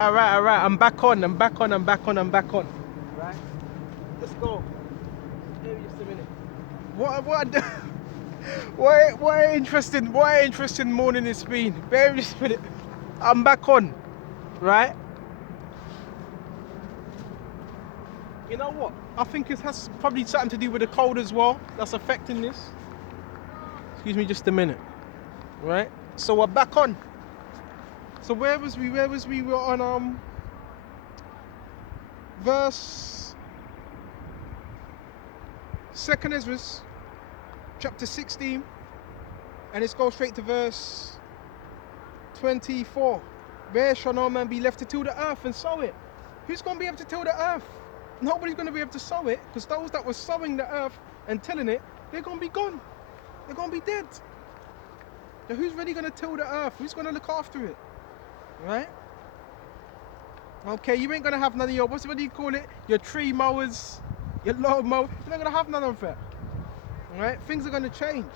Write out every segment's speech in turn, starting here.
All right. I'm back on. Right. Let's go. Give me just a minute. What? What an interesting morning it's been. Bear with me just a minute. I'm back on. Right. You know what? I think it has probably something to do with the cold as well. That's affecting this. Excuse me, just a minute. Right. So we're back on. So where was we? We were on verse second Ezra, chapter 16, and let's go straight to verse 24. Where shall no man be left to till the earth and sow it? Who's going to be able to till the earth? Nobody's going to be able to sow it, because those that were sowing the earth and tilling it, they're going to be gone. They're going to be dead. Now who's really going to till the earth? Who's going to look after it? Right? Okay, you ain't going to have none of your, what do you call it? Your tree mowers, your lawn mowers. You're not going to have none of that. Right? Things are going to change.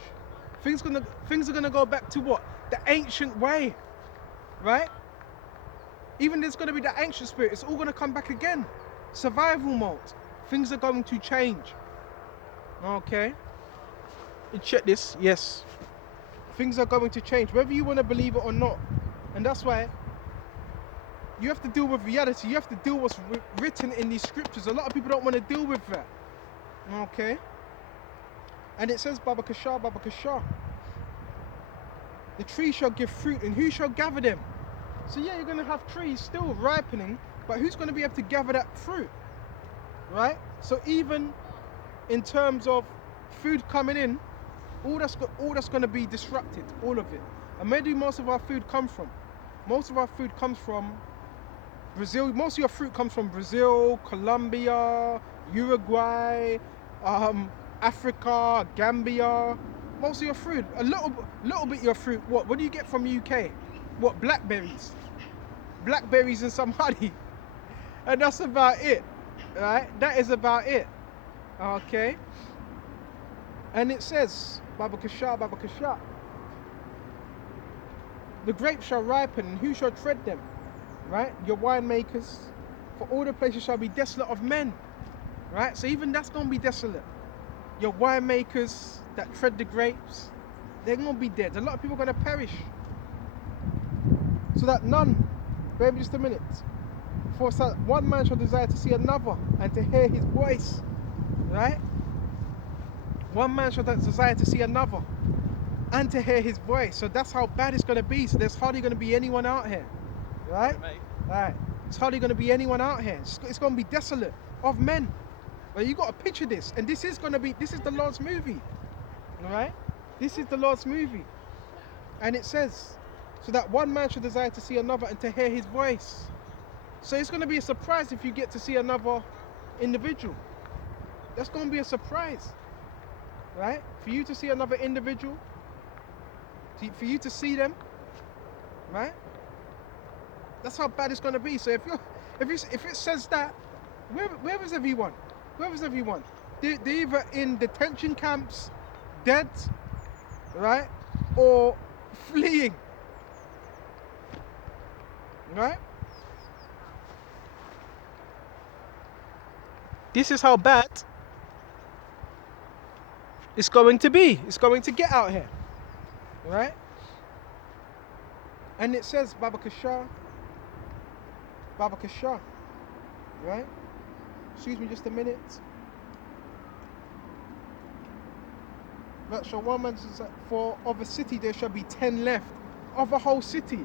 Things are going to go back to what? The ancient way. Right? Even there's going to be the ancient spirit. It's all going to come back again. Survival mode. Things are going to change. Okay. You check this. Yes. Things are going to change, whether you want to believe it or not. And that's why you have to deal with reality. You have to deal with what's written in these scriptures. A lot of people don't want to deal with that. Okay. And it says, Baba Kashar, Baba Kashar. The tree shall give fruit, and who shall gather them? So yeah, you're going to have trees still ripening, but who's going to be able to gather that fruit? Right? So even in terms of food coming in, all that's going to be disrupted, all of it. And where do most of our food come from? Most of our food comes from Brazil. Most of your fruit comes from Brazil, Colombia, Uruguay, Africa, Gambia. Most of your fruit, a little bit of your fruit. What do you get from UK? What, blackberries? Blackberries and some honey. And that's about it. Right? That is about it. Okay? And it says, Baba Kasha, Baba Kasha. The grapes shall ripen, and who shall tread them? Right? Your winemakers. For all the places shall be desolate of men. Right? So even that's going to be desolate. Your winemakers that tread the grapes, they're going to be dead. A lot of people are going to perish. So that none, baby, just a minute. For one man shall desire to see another and to hear his voice. Right? One man shall desire to see another and to hear his voice. So that's how bad it's going to be. So there's hardly going to be anyone out here. Right? Right. It's hardly going to be anyone out here. It's going to be desolate of men. Well, you got to picture this. And this is the Lord's movie. Alright? This is the Lord's movie. And it says, so that one man should desire to see another and to hear his voice. So it's going to be a surprise if you get to see another individual. That's going to be a surprise. Right? For you to see another individual, for you to see them, right? That's how bad it's going to be. So if it says that, where is everyone? Where is everyone? They're either in detention camps, dead, right, or fleeing, right? This is how bad it's going to be. It's going to get out here, right? And it says, Baba Kasha, right? Excuse me just a minute. That shall one man, for of a city there shall be 10 left. Of a whole city.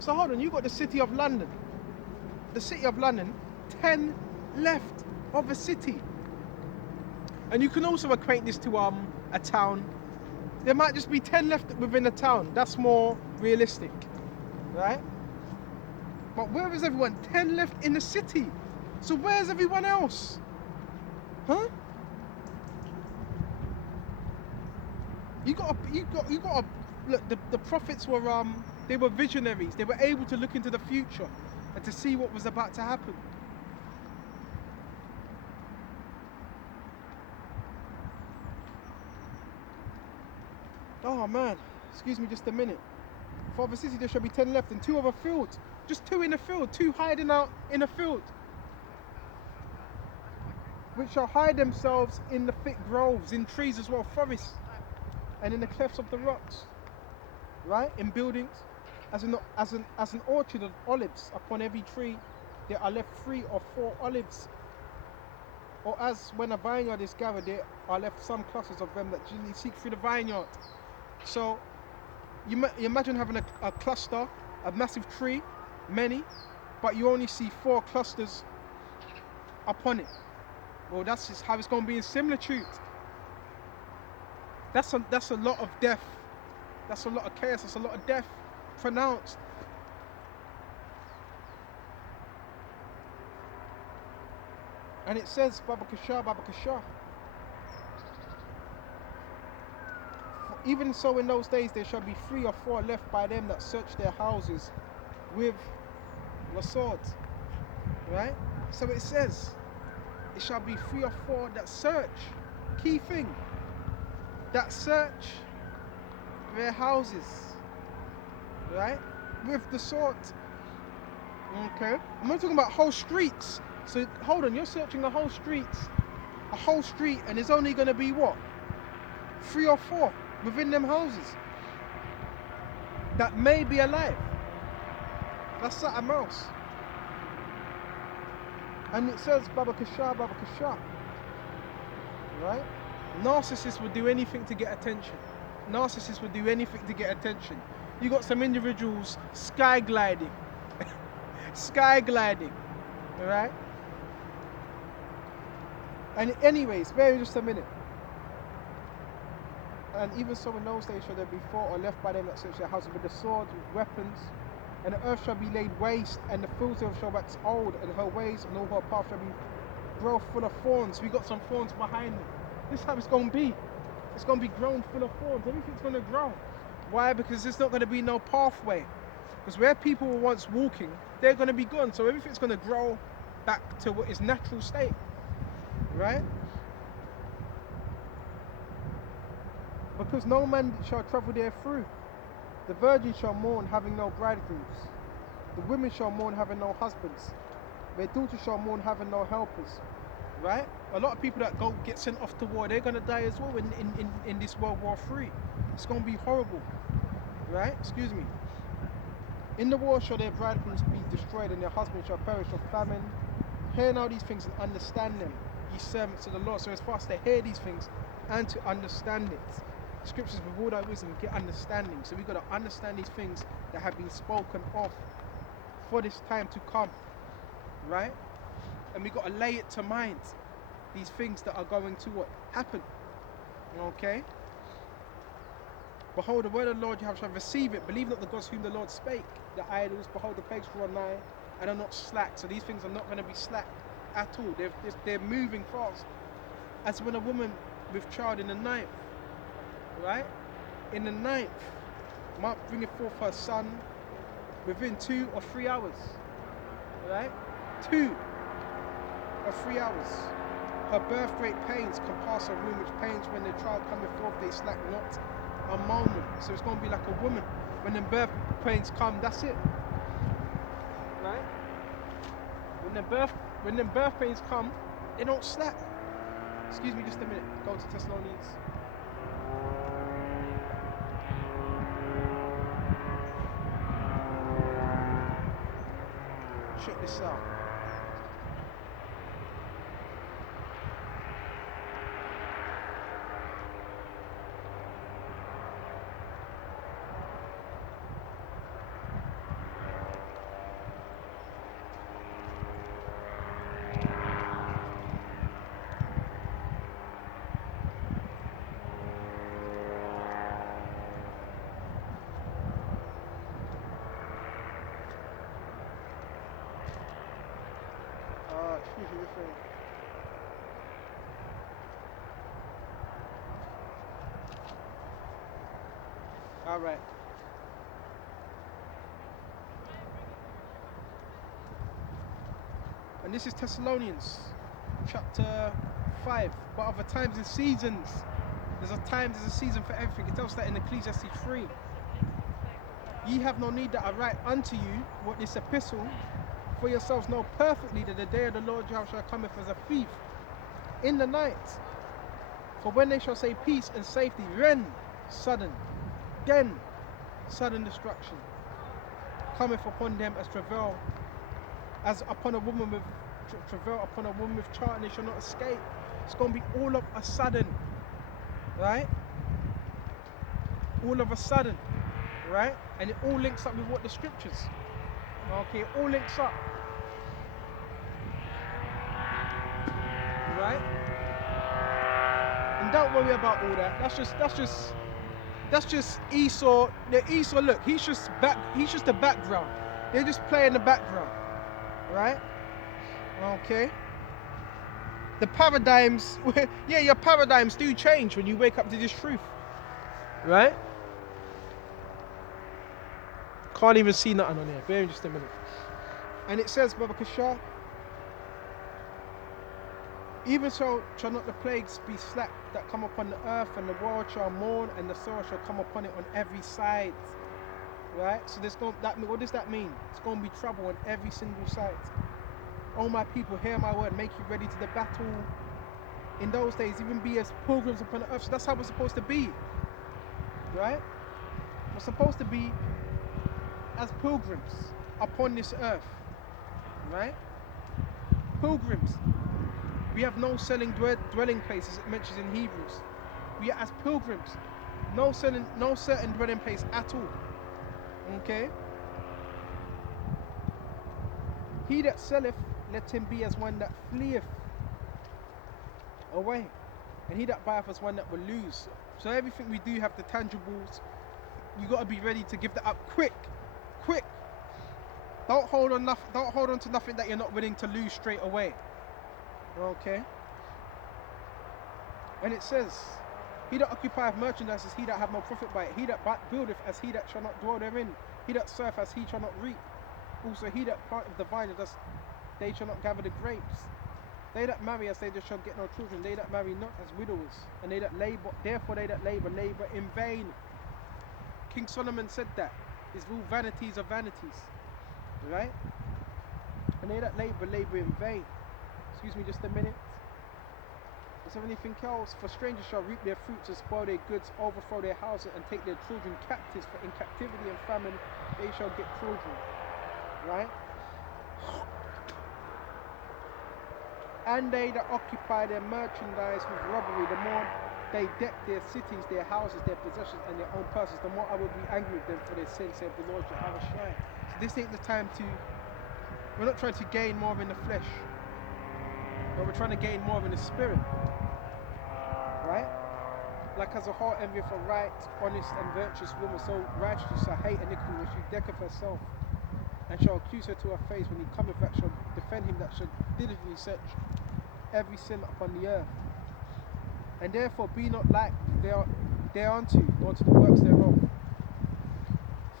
So hold on, you got the city of London. The city of London, 10 left of a city. And you can also equate this to a town. There might just be 10 left within a town. That's more realistic, right? But where is everyone? 10 left in the city. So where's everyone else? Huh? You got look, the prophets were they were visionaries. They were able to look into the future and to see what was about to happen. Oh man, excuse me just a minute. For of a city there shall be 10 left, and 2 of a field Just two in the field, two hiding out in the field, which shall hide themselves in the thick groves, in trees as well, forests, and in the clefts of the rocks, right? In buildings, as an orchard of olives. Upon every tree there are left 3 or 4 olives. Or as when a vineyard is gathered, there are left some clusters of them that generally seek through the vineyard. So you imagine having a cluster, a massive tree, many, but you only see 4 clusters upon it. Well, that's just how it's going to be in similitude. That's a lot of death. That's a lot of chaos. That's a lot of death pronounced. And it says, Baba Kasha. Even so in those days there shall be 3 or 4 left by them that search their houses with the sword. Right? So it says, it shall be 3 or 4 that search. Key thing. That search their houses. Right? With the sword. Okay? I'm not talking about whole streets. So hold on, you're searching the whole streets. A whole street, and there's only going to be what? 3 or 4 within them houses that may be alive. That's something else. And it says Baba Kasha. Right? Narcissists would do anything to get attention. Narcissists would do anything to get attention. You got some individuals sky gliding. Alright? And anyways, bear with just a minute. And even so in those days shall there be 4 or left by them that search their houses with the sword, with weapons, and the earth shall be laid waste, and the fields thereof shall wax old, and her ways and all her paths shall be grow full of thorns. We got some thorns behind them. This is how it's going to be. It's going to be grown full of thorns. Everything's going to grow. Why? Because there's not going to be no pathway. Because where people were once walking, they're going to be gone. So everything's going to grow back to what is natural state. Right? Because no man shall travel there through. The virgin shall mourn, having no bridegrooms. The women shall mourn, having no husbands. Their daughters shall mourn, having no helpers. Right? A lot of people that get sent off to war, they're going to die as well in this World War III. It's going to be horrible. Right? Excuse me. In the war shall their bridegrooms be destroyed, and their husbands shall perish of famine. Hear now these things and understand them, ye servants of the Lord. So it's for us to hear these things and to understand it. Scriptures with all thy wisdom get understanding. So we've got to understand these things that have been spoken of for this time to come. Right? And we've got to lay it to mind. These things that are going to what? Happen. Okay? Behold, the word of the Lord you have shall receive it. Believe not the gods whom the Lord spake. The idols, behold, the plagues draw nigh and are not slack. So these things are not going to be slack at all. They're moving fast. As when a woman with child in the ninth, right? In the ninth month bringeth forth her son within 2 or 3 hours. Right? 2 or 3 hours. Her birth great pains compass her womb, which pains when the child cometh forth, they slack not a moment. So it's going to be like a woman. When the birth pains come, that's it. Right? When the birth pains come, they don't slack. Excuse me just a minute. Go to Thessalonians. Check this out. Excuse me, this way. All right. And this is Thessalonians, chapter 5. But other times and seasons. There's a time, there's a season for everything. It tells us that in Ecclesiastes 3. Ye have no need that I write unto you what this epistle, for yourselves know perfectly that the day of the Lord Yahushua cometh as a thief in the night. For when they shall say peace and safety, then sudden destruction cometh upon them as travail, as upon a woman with travail upon a woman with child, and they shall not escape. It's going to be all of a sudden, right? All of a sudden, right? And it all links up with what the scriptures. Okay, it all links up, right? And don't worry about all that. That's just Esau. The Esau, look, he's just the background. They're just playing the background, right? Okay. The paradigms, yeah, your paradigms do change when you wake up to this truth, right? Can't even see nothing on here. Bear in just a minute. And it says, Baba Kashar, even so shall not the plagues be slack that come upon the earth, and the world shall mourn, and the sorrow shall come upon it on every side. Right? So what does that mean? It's going to be trouble on every single side. Oh my people, hear my word, make you ready to the battle. In those days, even be as pilgrims upon the earth. So that's how we're supposed to be. Right? We're supposed to be as pilgrims upon this earth. Right? Pilgrims. We have no selling dwelling places, it mentions in Hebrews. We are as pilgrims. No certain dwelling place at all. Okay? He that selleth, let him be as one that fleeth away. And he that buyeth as one that will lose. So everything we do have the tangibles. You got to be ready to give that up quick. Don't hold on to nothing that you're not willing to lose straight away. Okay? And it says, he that occupieth merchandise is he that have no profit by it. He that buildeth as he that shall not dwell therein. He that soweth as he shall not reap. Also he that planteth the vine, as they shall not gather the grapes. They that marry as they just shall get no children. They that marry not as widows. And they that labour, therefore they that labour in vain. King Solomon said that. It's all vanities of vanities. Right? And they that labour in vain. Excuse me just a minute. Is there anything else? For strangers shall reap their fruits and spoil their goods, overthrow their houses and take their children captives, for in captivity and famine they shall get children. Right? And they that occupy their merchandise with robbery, the more they deck their cities, their houses, their possessions and their own purses, the more I will be angry with them for their sins, saith the Lord Yahushua. So this ain't the time we're not trying to gain more in the flesh, but we're trying to gain more in the spirit. Right? Like as a heart envieth a right, honest and virtuous woman, so righteous shall hate iniquity when she decketh herself, and shall accuse her to her face when he cometh that shall defend him that shall diligently search every sin upon the earth. And therefore be not like thereunto, nor to the works thereof.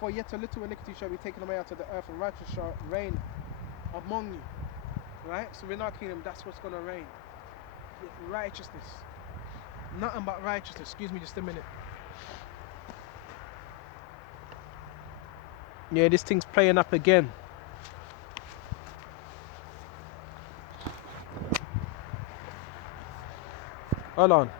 For yet a little iniquity shall be taken away out of the earth, and righteousness shall reign among you. Right? So in our kingdom, that's what's going to reign. Righteousness. Nothing but righteousness. Excuse me just a minute. Yeah, this thing's playing up again. Hold on.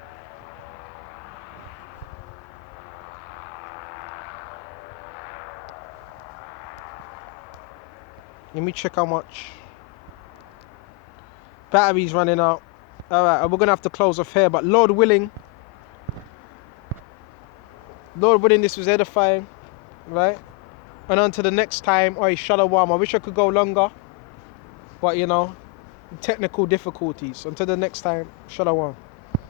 Let me check how much. Battery's running out. Alright, we're going to have to close off here. But Lord willing, this was edifying. Right? And on to the next time. Oi, Shalom. I wish I could go longer. But, technical difficulties. Until the next time, Shalom.